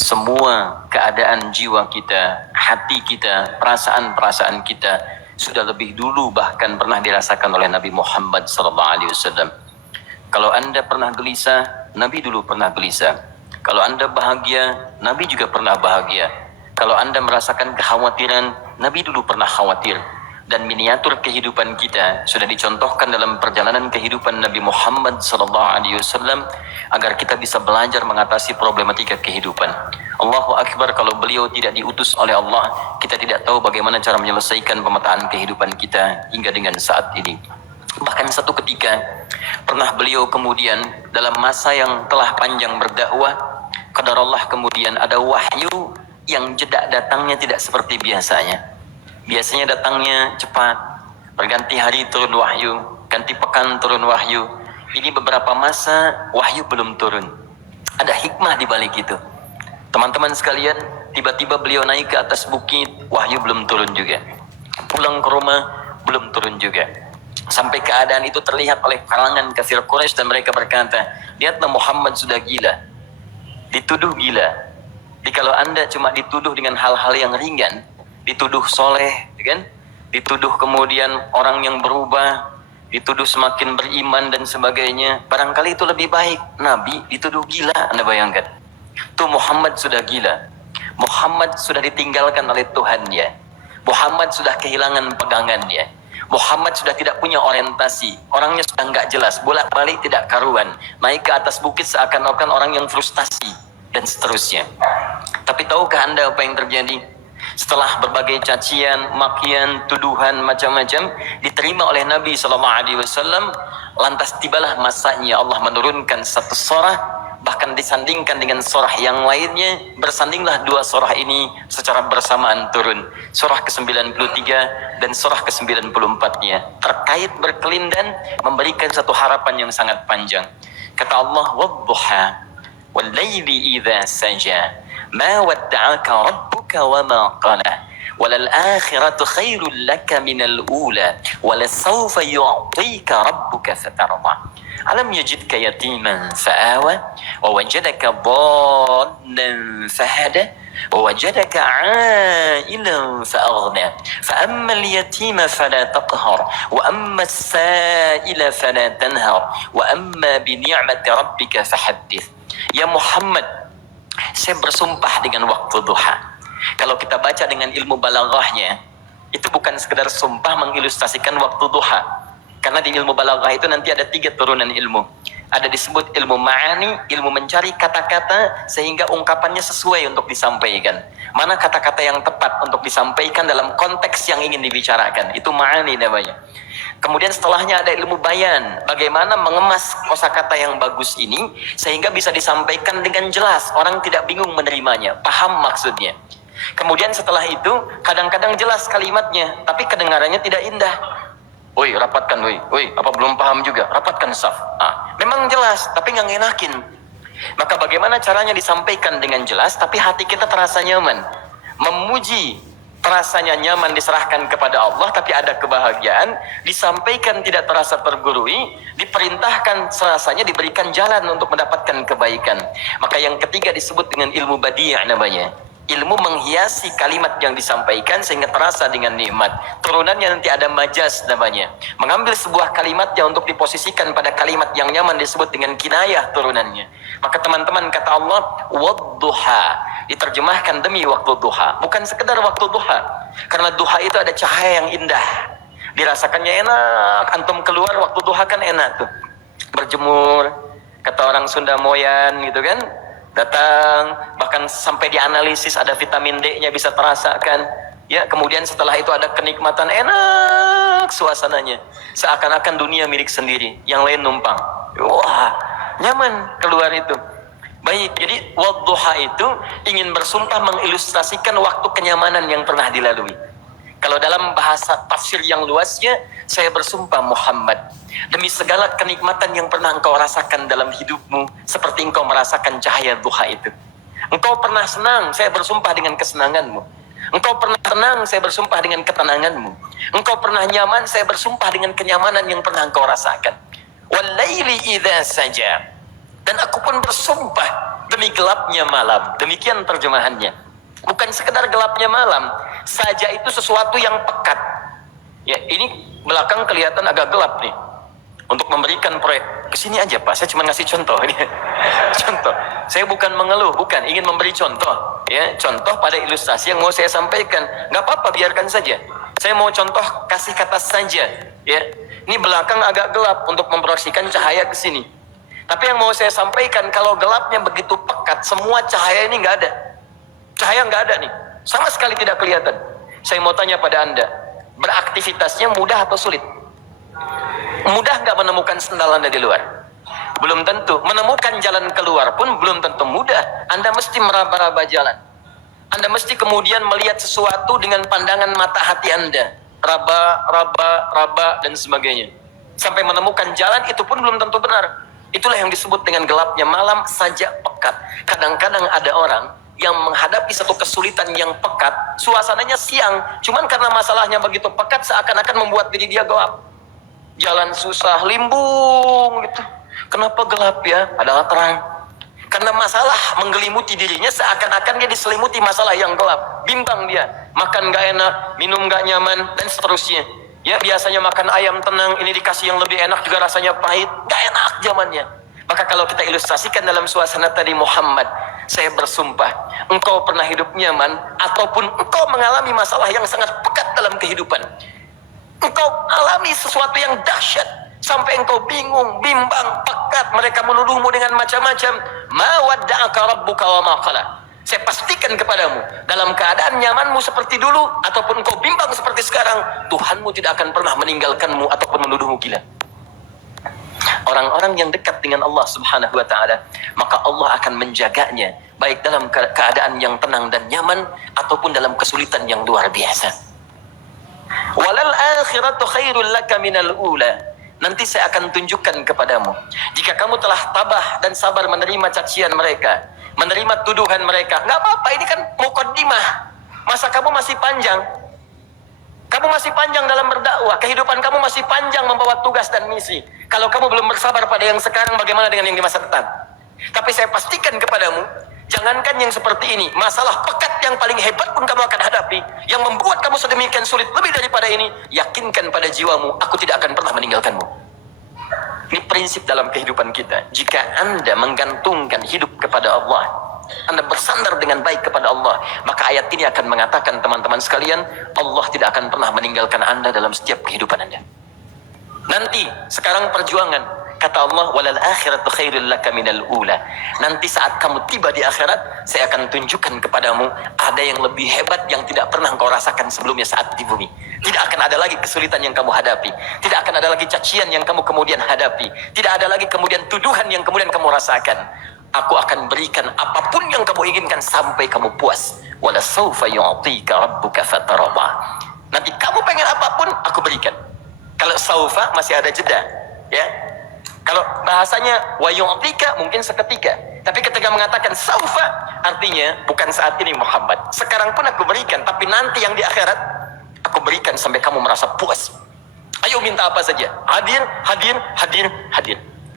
Semua keadaan jiwa kita, hati kita, perasaan-perasaan kita sudah lebih dulu bahkan pernah dirasakan oleh Nabi Muhammad SAW. Kalau Anda pernah gelisah, Nabi dulu pernah gelisah. Kalau Anda bahagia, Nabi juga pernah bahagia. Kalau Anda merasakan kekhawatiran, Nabi dulu pernah khawatir. Dan miniatur kehidupan kita sudah dicontohkan dalam perjalanan kehidupan Nabi Muhammad SAW agar kita bisa belajar mengatasi problematika kehidupan. Allahu Akbar, kalau beliau tidak diutus oleh Allah, kita tidak tahu bagaimana cara menyelesaikan pemetaan kehidupan kita hingga dengan saat ini. Bahkan satu ketika pernah beliau kemudian dalam masa yang telah panjang berdakwah, qadarullah kemudian ada wahyu yang jeda datangnya tidak seperti biasanya. Biasanya datangnya cepat, berganti hari turun wahyu, ganti pekan turun wahyu. Ini beberapa masa wahyu belum turun. Ada hikmah di balik itu. Teman-teman sekalian, tiba-tiba beliau naik ke atas bukit, wahyu belum turun juga. Pulang ke rumah, belum turun juga. Sampai keadaan itu terlihat oleh kalangan kafir Quraisy dan mereka berkata, lihatlah Muhammad sudah gila. Dituduh gila. Jadi kalau Anda cuma dituduh dengan hal-hal yang ringan, dituduh soleh, kan? Dituduh kemudian orang yang berubah, dituduh semakin beriman dan sebagainya, barangkali itu lebih baik. Nabi dituduh gila, Anda bayangkan. Tuh Muhammad sudah gila. Muhammad sudah ditinggalkan oleh Tuhannya. Muhammad sudah kehilangan pegangannya. Muhammad sudah tidak punya orientasi. Orangnya sudah nggak jelas, bolak-balik tidak karuan. Naik ke atas bukit seakan-akan orang yang frustasi dan seterusnya. Tapi tahukah Anda apa yang terjadi? Setelah berbagai cacian, makian, tuduhan macam-macam diterima oleh Nabi SAW, lantas tibalah masanya Allah menurunkan satu surah, bahkan disandingkan dengan surah yang lainnya. Bersandinglah dua surah ini secara bersamaan turun, surah ke-93 dan surah ke-94-nya, terkait berkelindan memberikan satu harapan yang sangat panjang. Kata Allah, wadduha wal-laili idza saja ma wadda'aka rabbuka wa ma qala walal akhiratu khairul laka minal ula walasawfa yu'tika rabbuka fatarda alam yajidka yatiman fa'awa wa wajadaka dhallan fahada wa wajadaka 'ailan fa'aghna fa ammal yatima fala taqhar wa ammas sa'ila fala tanhar wa amma bi ni'mati rabbika fahaddits. Ya Muhammad, saya bersumpah dengan waktu duha. Kalau kita baca dengan ilmu balaghahnya, itu bukan sekedar sumpah mengilustrasikan waktu duha. Karena di ilmu balaghah itu nanti ada 3 turunan ilmu. Ada disebut ilmu ma'ani, ilmu mencari kata-kata sehingga ungkapannya sesuai untuk disampaikan. Mana kata-kata yang tepat untuk disampaikan dalam konteks yang ingin dibicarakan. Itu ma'ani namanya. Kemudian setelahnya ada ilmu bayan, bagaimana mengemas kosakata yang bagus ini sehingga bisa disampaikan dengan jelas, orang tidak bingung menerimanya, paham maksudnya. Kemudian setelah itu kadang-kadang jelas kalimatnya, tapi kedengarannya tidak indah. Woi, rapatkan, woi, apa belum paham juga? Rapatkan saf. Memang jelas, tapi nggak ngenakin. Maka bagaimana caranya disampaikan dengan jelas, tapi hati kita terasa nyaman, memuji. Rasanya nyaman diserahkan kepada Allah, tapi ada kebahagiaan, disampaikan tidak terasa tergurui, diperintahkan serasanya diberikan jalan untuk mendapatkan kebaikan. Maka yang ketiga disebut dengan ilmu badi' namanya. Ilmu menghiasi kalimat yang disampaikan sehingga terasa dengan nikmat. Turunannya nanti ada majaz namanya. Mengambil sebuah kalimatnya untuk diposisikan pada kalimat yang nyaman disebut dengan kinayah turunannya. Maka teman-teman kata Allah, wadduha, diterjemahkan demi waktu duha. Bukan sekedar waktu duha. Karena duha itu ada cahaya yang indah. Dirasakannya enak. Antum keluar waktu duha kan enak tuh. Berjemur, kata orang Sunda moyan gitu kan. Datang, bahkan sampai dianalisis ada vitamin D-nya bisa terasakan. Ya, kemudian setelah itu ada kenikmatan, enak suasananya. Seakan-akan dunia milik sendiri, yang lain numpang. Wah, nyaman keluar itu. Baik, jadi wadduha itu ingin bersumpah mengilustrasikan waktu kenyamanan yang pernah dilalui. Kalau dalam bahasa tafsir yang luasnya, saya bersumpah Muhammad, demi segala kenikmatan yang pernah engkau rasakan dalam hidupmu, seperti engkau merasakan cahaya duha itu. Engkau pernah senang, saya bersumpah dengan kesenanganmu. Engkau pernah tenang, saya bersumpah dengan ketenanganmu. Engkau pernah nyaman, saya bersumpah dengan kenyamanan yang pernah engkau rasakan. Wal laili idza saja. Dan aku pun bersumpah demi gelapnya malam. Demikian terjemahannya. Bukan sekedar gelapnya malam saja, itu sesuatu yang pekat. Ya, ini belakang kelihatan agak gelap nih. Untuk memberikan proyek, kesini aja Pak, saya cuma ngasih contoh ini. Contoh, saya bukan mengeluh, bukan, ingin memberi contoh. Ya, contoh pada ilustrasi yang mau saya sampaikan. Nggak apa-apa, biarkan saja. Saya mau contoh, kasih kata saja. Ya, ini belakang agak gelap untuk memproyeksikan cahaya ke sini. Tapi yang mau saya sampaikan, kalau gelapnya begitu pekat, semua cahaya ini nggak ada. Cahaya nggak ada nih, sama sekali tidak kelihatan. Saya mau tanya pada Anda, beraktivitasnya mudah atau sulit? Mudah nggak menemukan sendal Anda di luar? Belum tentu. Menemukan jalan keluar pun belum tentu mudah. Anda mesti meraba-raba jalan. Anda mesti kemudian melihat sesuatu dengan pandangan mata hati Anda. Raba, dan sebagainya. Sampai menemukan jalan itu pun belum tentu benar. Itulah yang disebut dengan gelapnya malam saja pekat. Kadang-kadang ada orang yang menghadapi satu kesulitan yang pekat, suasananya siang, cuman karena masalahnya begitu pekat seakan-akan membuat diri dia gelap. Jalan susah, limbung gitu. Kenapa gelap ya? Padahal terang. Karena masalah menggelimuti dirinya, seakan-akan dia diselimuti masalah yang gelap. Bimbang dia, makan gak enak, minum gak nyaman, dan seterusnya. Ya, biasanya makan ayam tenang, ini dikasih yang lebih enak juga rasanya pahit, gak enak zamannya. Maka kalau kita ilustrasikan dalam suasana tadi Muhammad, saya bersumpah, engkau pernah hidup nyaman, ataupun engkau mengalami masalah yang sangat pekat dalam kehidupan. Engkau alami sesuatu yang dahsyat, sampai engkau bingung, bimbang, pekat, mereka menuduhmu dengan macam-macam. Ma wadda'aka rabbuka wa ma qala. Saya pastikan kepadamu, dalam keadaan nyamanmu seperti dulu, ataupun engkau bimbang seperti sekarang, Tuhanmu tidak akan pernah meninggalkanmu ataupun menuduhmu gila. Orang-orang yang dekat dengan Allah Subhanahu wa ta'ala, maka Allah akan menjaganya, baik dalam keadaan yang tenang dan nyaman, ataupun dalam kesulitan yang luar biasa. Walal akhiratu khairul laka minal ula. Nanti saya akan tunjukkan kepadamu, jika kamu telah tabah dan sabar menerima cacian mereka, menerima tuduhan mereka, nggak apa-apa, ini kan muqaddimah. Masa kamu masih panjang? Kamu masih panjang dalam berdakwah, kehidupan kamu masih panjang membawa tugas dan misi. Kalau kamu belum bersabar pada yang sekarang, bagaimana dengan yang di masa depan? Tapi saya pastikan kepadamu, jangankan yang seperti ini, masalah pekat yang paling hebat pun kamu akan hadapi, yang membuat kamu sedemikian sulit lebih daripada ini, yakinkan pada jiwamu, aku tidak akan pernah meninggalkanmu. Ini prinsip dalam kehidupan kita. Jika Anda menggantungkan hidup kepada Allah, Anda bersandar dengan baik kepada Allah, maka ayat ini akan mengatakan, teman-teman sekalian, Allah tidak akan pernah meninggalkan Anda dalam setiap kehidupan Anda. Nanti, sekarang perjuangan. Kata Allah, walal akhiratu khairul laka minal ula. Nanti saat kamu tiba di akhirat, saya akan tunjukkan kepadamu ada yang lebih hebat yang tidak pernah engkau rasakan sebelumnya saat di bumi. Tidak akan ada lagi kesulitan yang kamu hadapi. Tidak akan ada lagi cacian yang kamu kemudian hadapi. Tidak ada lagi kemudian tuduhan yang kemudian kamu rasakan. Aku akan berikan apapun yang kamu inginkan sampai kamu puas. Wala sawfa yu'tika rabbuka fatarda. Nanti kamu pengen apapun, aku berikan. Kalau saufa masih ada jeda, ya. Kalau bahasanya wa yu'tika mungkin seketika. Tapi ketika mengatakan saufa, artinya bukan saat ini Muhammad. Sekarang pun aku berikan, tapi nanti yang di akhirat aku berikan sampai kamu merasa puas. Ayo minta apa saja. Hadir, hadir, hadir, hadir.